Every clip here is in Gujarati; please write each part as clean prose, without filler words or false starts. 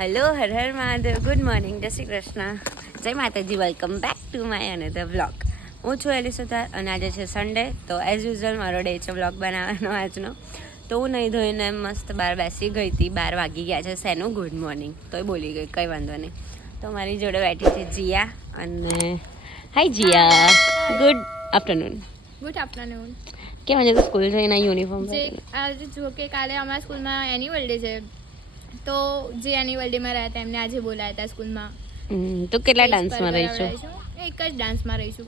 Hello Har Har Mahadev, good morning, જય શ્રી કૃષ્ણ, જય માતાજી, welcome back to my another vlog. હું છું એલી સુથાર અને આજે છે સન્ડે, તો એઝ યુઝ્યુઅલ મારો ડે છે વ્લોગ બનાવવાનો આજનો. તો હું નહીં ધોઈને મસ્ત બહાર બેસી ગઈ હતી, 12 વાગી ગયા છે, શેનું ગુડ મોર્નિંગ, તોય બોલી ગઈ, કંઈ વાંધો નહીં. તો મારી જોડે બેઠી છે જીયા અને hi Jiya, good afternoon. Good afternoon. કેમ આજે તો સ્કૂલ જઈને યુનિફોર્મ આજે જો કે કાલે અમારા સ્કૂલમાં એન્યુઅલ ડે છે, તો જે એન્યુઅલ ડેમાં રહ્યા હતા એમને આજે બોલાયા હતા સ્કૂલમાં. તો કેટલા ડાન્સમાં રહીશું? એક જ ડાન્સમાં રહીશું.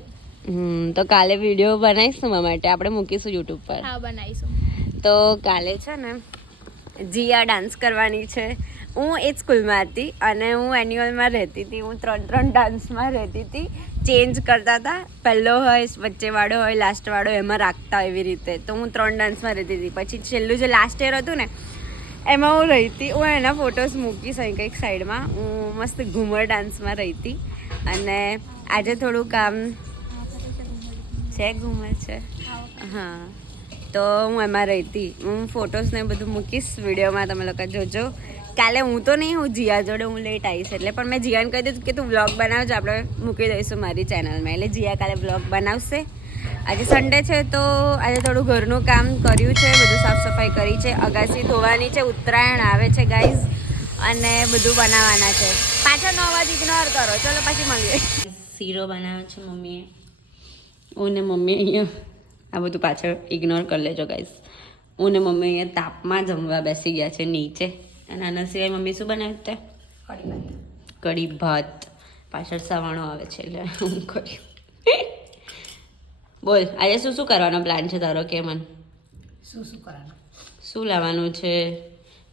તો કાલે વિડીયો બનાવીશું મારા માટે, આપણે મૂકીશું યુટ્યુબ પર. હા, બનાવીશું. તો કાલે છે ને જીયા ડાન્સ કરવાની છે. હું એ જ સ્કૂલમાં હતી અને હું એન્યુઅલમાં રહેતી હતી. હું 3 ડાન્સમાં રહેતી હતી, ચેન્જ કરતા હતા. પહેલો હોય, વચ્ચેવાળો હોય, લાસ્ટવાળો, એમાં રાખતા એવી રીતે. તો હું 3 ડાન્સમાં રહેતી હતી. પછી છેલ્લું જે લાસ્ટ યર હતું ને એમાં હું રહી હતી. હું એના ફોટોસ મૂકીશ અહીં કંઈક સાઈડમાં. હું મસ્ત ઘૂમર ડાન્સમાં રહી હતી અને આજે થોડું કામ છે, ઘૂમર છે. હા, તો હું એમાં રહી હતી. હું ફોટોસને બધું મૂકીશ વિડીયોમાં, તમે લોકો જોજો. કાલે હું તો નહીં, હું જીયા જોડે હું લેટ આવીશ એટલે, પણ મેં જીયાને કહી દીધું કે તું વ્લોગ બનાવજો, આપણે મૂકી દઈશું મારી ચેનલમાં. એટલે જીયા કાલે વ્લોગ બનાવશે. આજે સન્ડે છે તો આજે થોડું ઘરનું કામ કર્યું છે, બધું સાફ સફાઈ કરી છે, અગાસી ધોવાની છે, ઉત્તરાયણ આવે છે ગાઈઝ, અને બધું બનાવવાના છે. પાછળનો અવાજ ઇગ્નોર કરો, ચલો પછી મળીએ. શીરો બનાવ્યો છે મમ્મીએ. હું ને મમ્મી અહીંયા આ બધું પાછળ ઇગ્નોર કરી લેજો ગાઈઝ. હું ને મમ્મી અહીંયા તાપમાં જમવા બેસી ગયા છે નીચે. અને આના સિવાય મમ્મી શું બનાવ્યું તે? કઢી ભાત. પાછળ સવાણો આવે છે એટલે હું કર્યું. બોલ, આજે શું શું કરવાનો પ્લાન છે તારો? કે મન શું કરવાનું? શું લાવવાનું છે?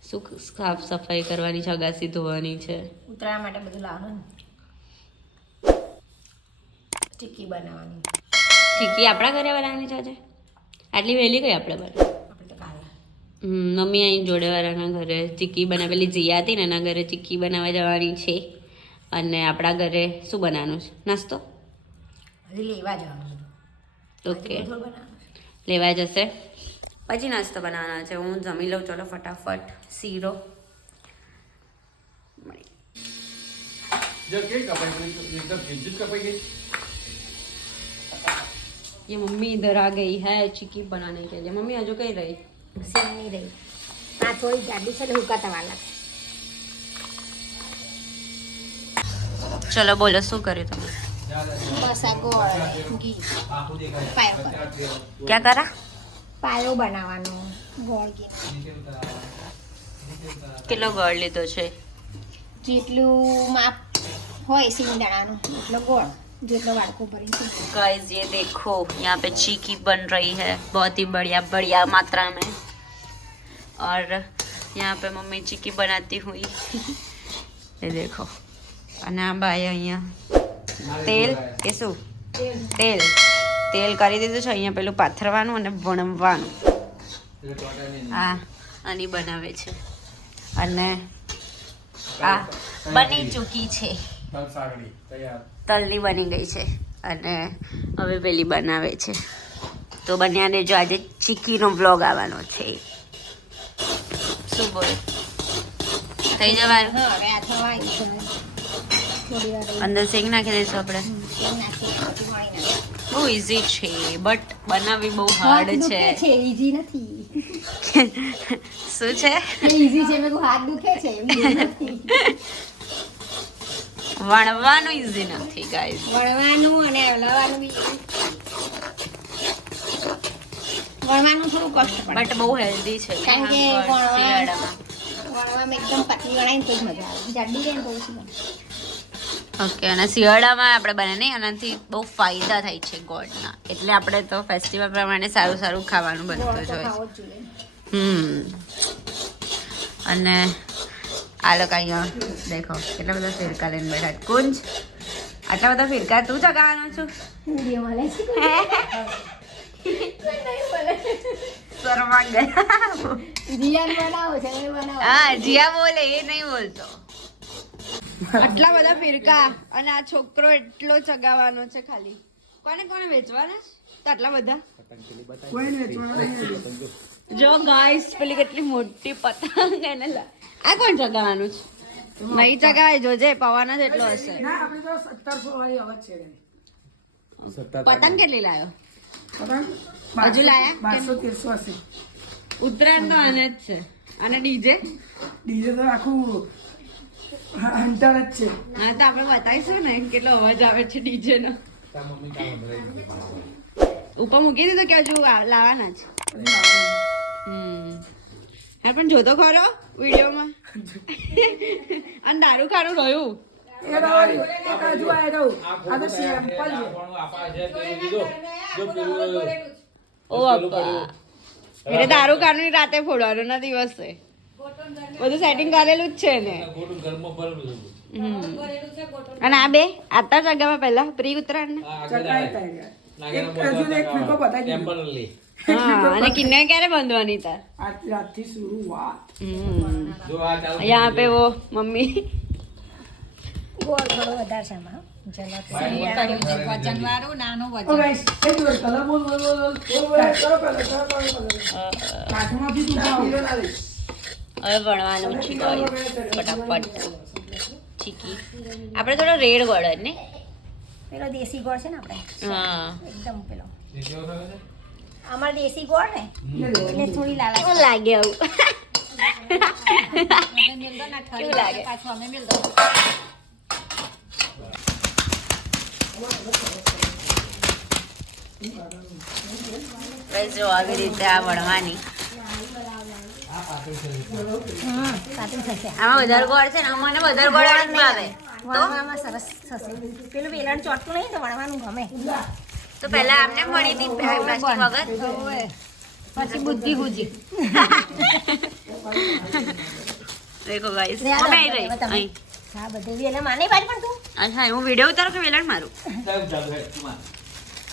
શું સાફ સફાઈ કરવાની છે? અગાસી ધોવાની છે. ઉતરાયણ માટે બધું લાવવાનું ને. ટિક્કી બનાવવાની. ટિક્કી આપણા ઘરે બનાવવાની છે આજે? આટલી વહેલી ગઈ આપણે બને? આપણે તો કાલે. મમ્મી અહીં જોડેવાળાના ઘરે ટિક્કી બનાવેલી, જીયા હતી ને એના ઘરે ટિક્કી બનાવવા જવાની છે. અને આપણા ઘરે શું બનાવવાનું છે? નાસ્તો? હજી લેવા જવાનું છે. ઓકે, લેવા જશે પછી નાસ્તો બનાવવાનો છે. હું જમી લઉં, ચલો ફટાફટ. શીરો ये मम्मी इधर आ गई है चिक्की बनाने के लिए. मम्मी हजू कहीं रही? સેમ નહીં રહી. આ થોડી જાડી છે ને હુકાતા વાર લાગશે. ચલો બોલો, શું કર્યું તમે? બસ આ ગોળ ઘી પાયો કરો. क्या करा? પાયો બનાવવાનો ગોળ ઘી. किलो गौर લીધો છે? જેટલું માપ હોય સિંગદાણાનું એટલો ગોળ, જેટલો વાડકો ભરી. गाइस ये देखो, यहाँ पे चिक्की बन रही है बहुत ही बढ़िया बढ़िया मात्रा में. और यहाँ पे मम्मी चिक्की बनाती हुई ये देखो. અને આ ભાઈ અહીંયા તેલ કે શું? તેલ કરી દીધું છે. અહીંયા પેલું પાથરવાનું અને વણવાનું. હા, આની બનાવે છે. અને આ બની ચૂકી છે, તલની બની ગઈ છે. અને હવે પેલી બનાવે છે. તો બન્યાને જો આજે ચીક્કીનો બ્લોગ આવવાનો છે. શું બોલ, થઈ જવાનું? હા, હવે આ થવા આવી છે. થોડી વાર અંદર શેંગ નાખી દઈશું આપણે. નાખી પછી વણી નાખીએ. બહુ ઇઝી છે, બટ બનાવવી બહુ હાર્ડ છે. ઈઝી નથી. શું છે? ઈઝી છે, મેં હાથ દુખે છે. easy નથી. વણવાનું ઇઝી નથી ગાઈઝ. વણવાનું અને હલાવવાનું બી વણવાનું થોડું કષ્ટ પડે, બટ બહુ હેલ્ધી છે. કારણ કે શિયાળામાં વણવામાં એકદમ પતલી વણાય તો જ મજા આવે. જાડી રહે ને તો ઓછી બને. ઓકે. અને શિયાળામાં આપણે બને નહીં, આનાથી બહુ ફાયદા થાય છે ગોળના. એટલે આપણે તો ફેસ્ટિવલ પ્રમાણે સારું સારું ખાવાનું બનતું ગોળ જ તો હોય ખાવો છે. જ જોઈએ. અને આ લોકો અહીંયા દેખો કેટલા બધા ફિરકા લઈને બેઠા. કુંજ, આટલા બધા ફિરકા તું ચગાવવાનો છું? વિડીયોમાં લે છે. શરમા ગયા. જીયાન બનાવો છે, એ બનાવો. હા, જીયા બોલે, એ નહીં બોલતો. આટલા બધા ફિરકા અને આ છોકરો એટલો ચગાવવાનો છે ખાલી. કોને કોને વેચવાના છે? તો આટલા બધા જો ગાઈસ, પેલી કેટલી મોટી પતંગ એને આ કોણ ચગાવવાનું છે? નહીં ચગાવે જોજે પવન જ એટલો હશે ના આપણી તો 1700 વાળી અવાજ છે એની. પતંગ કેટલી લાયો પતંગ હજુ લાયા? 1200-1300 હશે. ઉત્તરાયણ તો આને જ છે અને ડીજે ડીજે તો આખું હંટર જ છે. હા તો આપણે બતાવીશું ને કેટલો અવાજ આવે છે ડીજે નો ઉપર મૂકી દીધું કે હજુ લાવવાના જ પછી લાવવાનું. હા પણ જોતો ખરો વિડીયોમાં અને દારૂ ખાનું રહ્યું એ રવાડી, એક હજુ આ રહ્યું. આ તો સેમ્પલ છે. ઓ બાપા એટલે દારૂ ખાનું રાતે ફોડવાનું ના દિવસે બધું સેટિંગ કરેલું જ છે ને અને આ બે આતા જગામાં પહેલા પ્રી ઉત્તરાયણ ને ચકાઈ થાય ગયા. એક હજુ એક ફીકો બતાવી દીધો. હા અને કિન્ને ક્યારે બંધવાની તાર આજથી રાતથી શરૂઆત. यहाँ पे वो मम्मी ગોળ થોડો વધારે છે આમાં ઓ ગાઈસ એક મિનિટ કલર બોલ કરો પહેલા કાઠમાંથી તું પીલો ના લઈશ. હવે ભણવાનું છે guys. ફટાફટ ચીકી આપણે થોડો રેડ ગળે ને પેલો દેશી ગોળ છે ને આપણે હા એકદમ પેલો અમાર દેશી ગોળ ને એટલે થોડી લાલા કેવું લાગે આવું કેવું લાગે બસ જો આવી રીતે આ વણવાની પાતળી થશે આમાં વધારે ગોળ છે ને મને વધારે ગોળ જ ભાવે વણવામાં સરસ થશે પેલું વેલણ ચોટતું નહીં તો વણવાનું ગમે તો પહેલા આમને મળી હતી પ્લાસ્ટિક વગર પછી બુદ્ધિ ગુજી દેખો ગાઈસ અમે આવી ગઈ અહીં હા બધે વેલણ માને પાડ પણ તું અચ્છા હું વિડીયો ઉતારું કે વેલણ મારું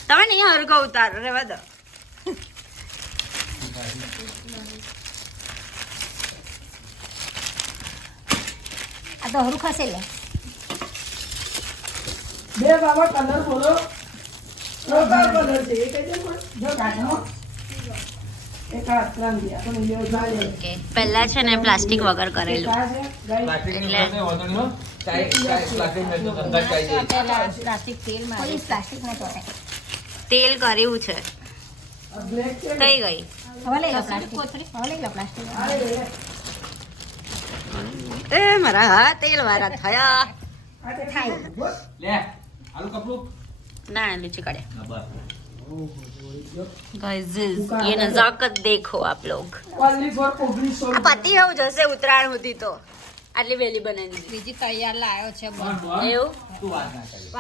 તમે નહીં હરકો ઉતારો રેવા દો આ તો હરું ખસે લે બે બાબા કલર બોલો કલર છે એ કઈ દે પણ જો કાઢો એક આ ત્રણ ગયા તો નહીં લેવું જાય ઓકે પહેલા છે ને પ્લાસ્ટિક વગર કરેલું પ્લાસ્ટિક તેલ માં પ્લાસ્ટિક ના ચોટે તેલ કર્યું છે બ્લેક છે થઈ ગઈ હવે લઈ લો પ્લાસ્ટિક હવે લઈ લો પ્લાસ્ટિક એ મારા હા તેલ વાળા થયા આ તે થાય ના લુચી કાઢે गाइस ये नजाकत देखो आप लोग ઓનલી ફોર 1900 पति हो जैसे उत्तरायण होती तो આટલી વેલી બનાવી દીધી બીજી તૈયાર લાયો છે એવું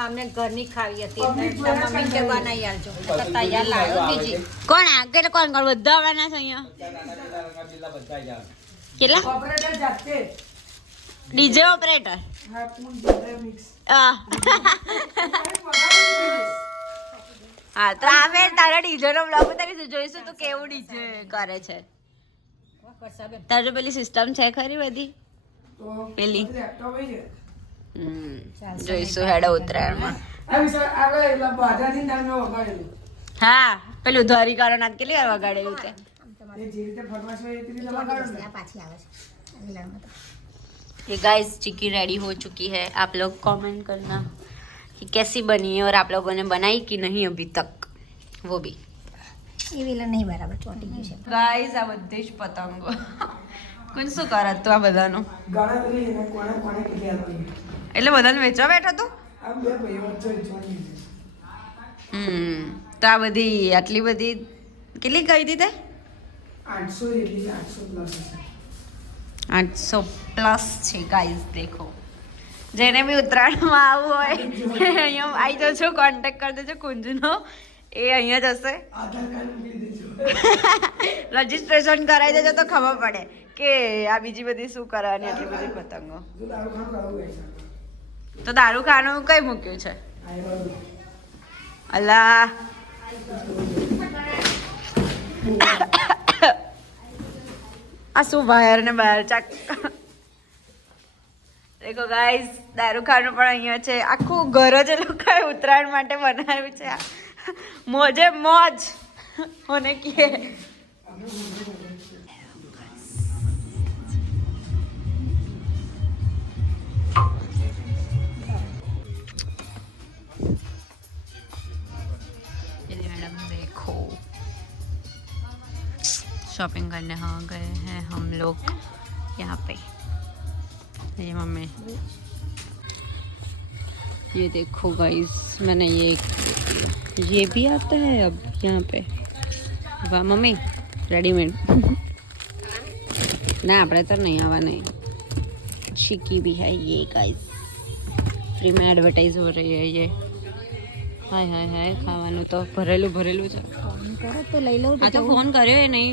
અમને ઘરની ખાવી હતી મમ્મી કે બનાવી આલજો તૈયાર લાયો બીજી કોણ આ કે કોણ કોણ બધા આવવાના છે અહીંયા કેટલા ઓપરેટર જાતે ડીજે ઓપરેટર હા પૂન બધે મિક્સ હા તો અમે તારા ડીજે નો બ્લોગ ઉતારીશું જોઈશું તું કેવું ડીજે કરે છે તારે પેલી સિસ્ટમ છે ખરી બધી તો પેલી લેપટોપ છે જોઈશું હેડો ઉત્તરાયણમાં આ વિશે આગળ એટલે બાજાથી નામ વગાડેલું હા પેલું ધરી કરો ના કેટલી વાર વગાડેલું છે એ જે રીતે ફરમાશ હોય એ રીતે વગાડો ને પાછી આવે છે વેલણમાં તો ये गाइस चिक्की रेडी हो चुकी है आप लोग कमेंट करना कि कैसी बनी है और आप लोगों ने बनाई कि नहीं अभी तक वो भी એ વેલણ નહીં બરાબર ચોટી ગયું છે गाइस આ બધી જ પતંગો કોણ શું કરત તો આ બધાનો ગણતરી એને કોણે કોણે કેટલી આપી એટલે બધાને વેચવા બેઠો તો આ બે ભાઈઓ વચ્ચે જોઈ તો આ બધી આટલી બધી કેટલી કહી હતી તે 800 જેટલી 800 પ્લસ હશે 800 પ્લસ છે ગાઈસ દેખો જેને બી ઉત્તરાયણમાં આવવું હોય અહીંયા આવી જજો કોન્ટેક્ટ કરી દેજો કુંજનો એ અહીંયા જ હશે આધાર કાર્ડ મૂકી દેજો રજીસ્ટ્રેશન કરાવી દેજો તો ખબર પડે કે આ બીજી બધી શું કરવાની આટલી બધી પતંગો જો દારૂ ખાનું આવું ગઈ છે તો દારૂ ખાનું કઈ મૂક્યું છે આ બાજુ અલ્લા આ શું બહાર ને બહાર ચાક દેખો ગાઈસ દારૂ ખાનું પણ અહીંયા છે આખું ઘર જ એ લોકોએ ઉત્તરાયણ માટે બનાવ્યું છે મોજે મોજ હોને કીએ शॉपिंग करने हाँ गए हैं हम लोग यहाँ पे। ये मम्मी ये देखो गाइस, मैंने ये भी आता है अब यहाँ पे। वाह मम्मी रेडीमेड ना આપણે તો નહીં આવા नहीं। चिक्की भी है ये गाइस, फ्री में एडवर्टाइज हो रही है ये। हाय हाय हाय ખાવાનું તો ભરેલું ભરેલું છે। કરો તો લઈ લઉં हाँ तो फोन કર્યો है नहीं।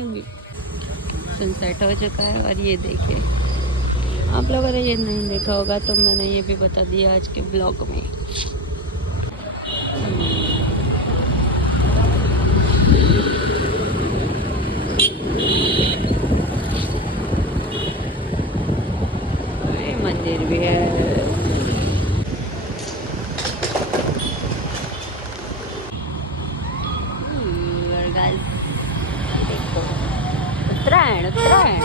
सनसेट हो चुका है और ये देखिए, आप लोगों ने ये नहीं देखा होगा तो मैंने ये भी बता दिया आज के ब्लॉग में। ये मंदिर भी है। देखो उत्तरायण उत्तरायण।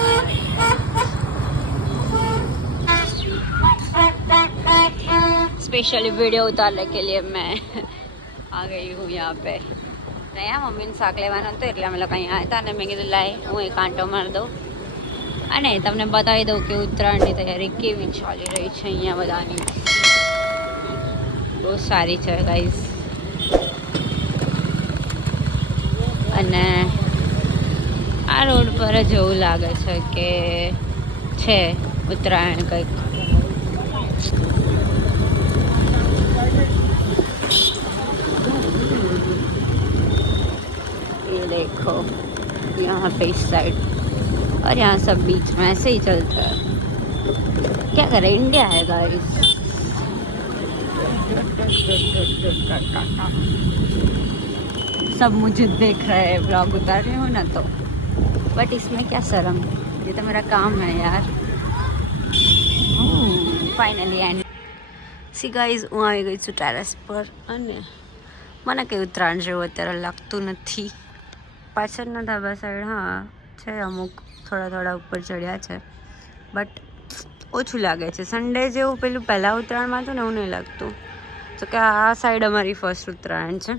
स्पेशली वीडियो उतारने के लिए मैं आ गई हूँ यहाँ पे। અહીંયા મમ્મીને શાક લેવાનું હતું એટલે અમે લોકો અહીંયા આવ્યા હતા અને મેં કીધું લાય હું એક આંટો મારી દઉં અને તમને બતાવી દઉં કે ઉત્તરાયણની તૈયારી કેવી ચાલી રહી છે અહીંયા બધાની। બહુ સારી છે ગાઈઝ। અને આ રોડ પર જ એવું લાગે છે કે છે ઉત્તરાયણ કંઈક। ये देखो यहाँ पे इस साइड और यहाँ सब बीच में ऐसे ही चलता है। क्या करें, इंडिया है गाइस। सब मुझे देख रहे हैं, ब्लॉग उतार रहे हो ना तो, बट इसमें क्या शर्म, ये तो मेरा काम है यार। फाइनली एंड સી ગાઈઝ હું આવી ગઈ છું ટેરેસ પર અને મને કંઈ ઉત્તરાયણ જેવું અત્યારે લાગતું નથી। પાછળના ધાબા સાઈડ હા છે અમુક થોડા થોડા ઉપર ચડ્યા છે બટ ઓછું લાગે છે। સન્ડે જેવું પેલું પહેલાં ઉત્તરાયણમાં હતું ને એવું નહીં લાગતું। તો કે આ સાઈડ અમારી ફર્સ્ટ ઉત્તરાયણ છે।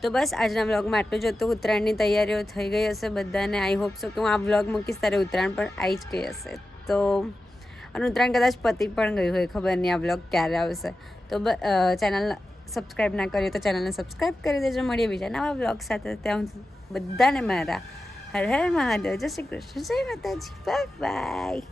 તો બસ આજના બ્લોગમાં આટલું જ હતું। ઉત્તરાયણની તૈયારીઓ થઈ ગઈ હશે બધાને। આઈ હોપ સો કે હું આ બ્લોગ મૂકીશ ત્યારે ઉત્તરાયણ પણ આવી જ ગઈ હશે। તો અને ઉત્તરાયણ કદાચ પતી પણ ગયું હોય, ખબર નહીં આ બ્લોગ ક્યારે આવશે। તો ચેનલ સબસ્ક્રાઈબ ના કરી તો ચેનલને સબસ્ક્રાઈબ કરી દેજો। મળીએ બીજા નવા બ્લોગ સાથે। ત્યાં બધાને મારા હર હર મહાદેવ, જય શ્રી કૃષ્ણ, જય માતાજી, બાય બાય।